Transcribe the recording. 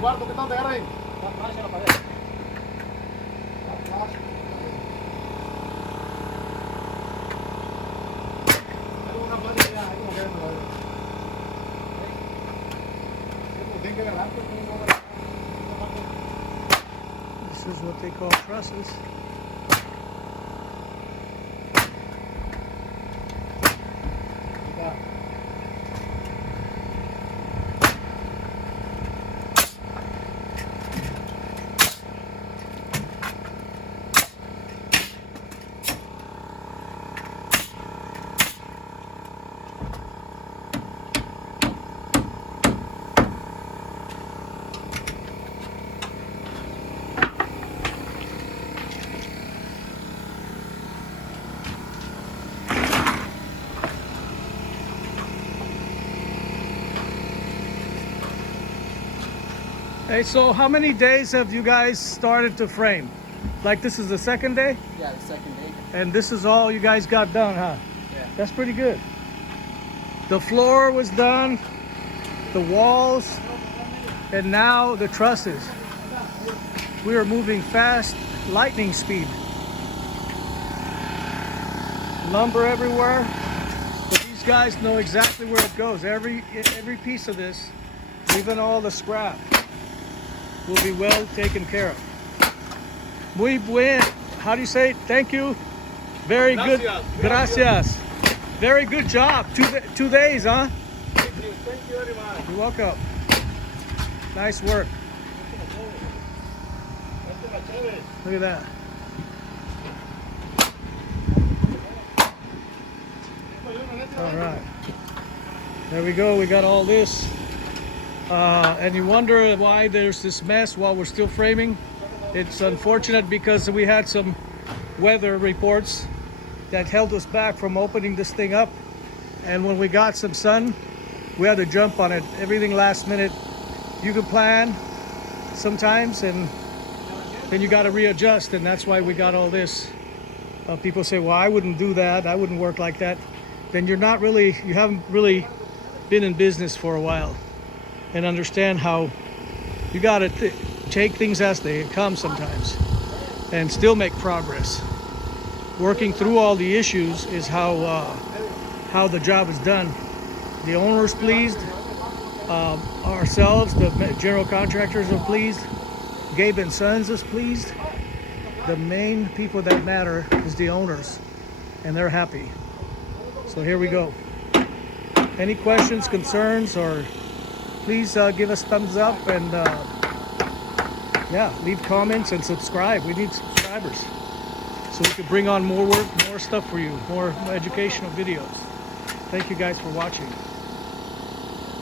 cuarto, ¿qué tanto agarren? This is what they call trusses. Hey, so how many days have you guys started to frame? Like this is the second day? Yeah, the second day. And this is all you guys got done, huh? Yeah. That's pretty good. The floor was done, the walls, and now the trusses. We are moving fast, lightning speed. Lumber everywhere, but these guys know exactly where it goes. Every piece of this, even all the scrap, will be well taken care of. Muy buen. How do you say it? Thank you. Very good. Gracias. Very good job. 2 days, huh? Thank you very much. You're welcome. Nice work. Look at that. All right. There we go. We got all this. And you wonder why there's this mess while we're still framing. It's unfortunate because we had some weather reports that held us back from opening this thing up. And when we got some sun, we had to jump on it. Everything last minute. You can plan sometimes, and then you got to readjust, and that's why we got all this. People say, well, I wouldn't do that. I wouldn't work like that. Then you haven't really been in business for a while and understand how you got to take things as they come sometimes and still make progress. Working through all the issues is how the job is done. The owner's pleased, ourselves, the general contractors are pleased, Gabe and Sons is pleased. The main people that matter is the owners, and they're happy. So here we go. Any questions, concerns, or please give us thumbs up, and yeah, leave comments and subscribe. We need subscribers so we can bring on more work, more stuff for you, more educational videos. Thank you guys for watching.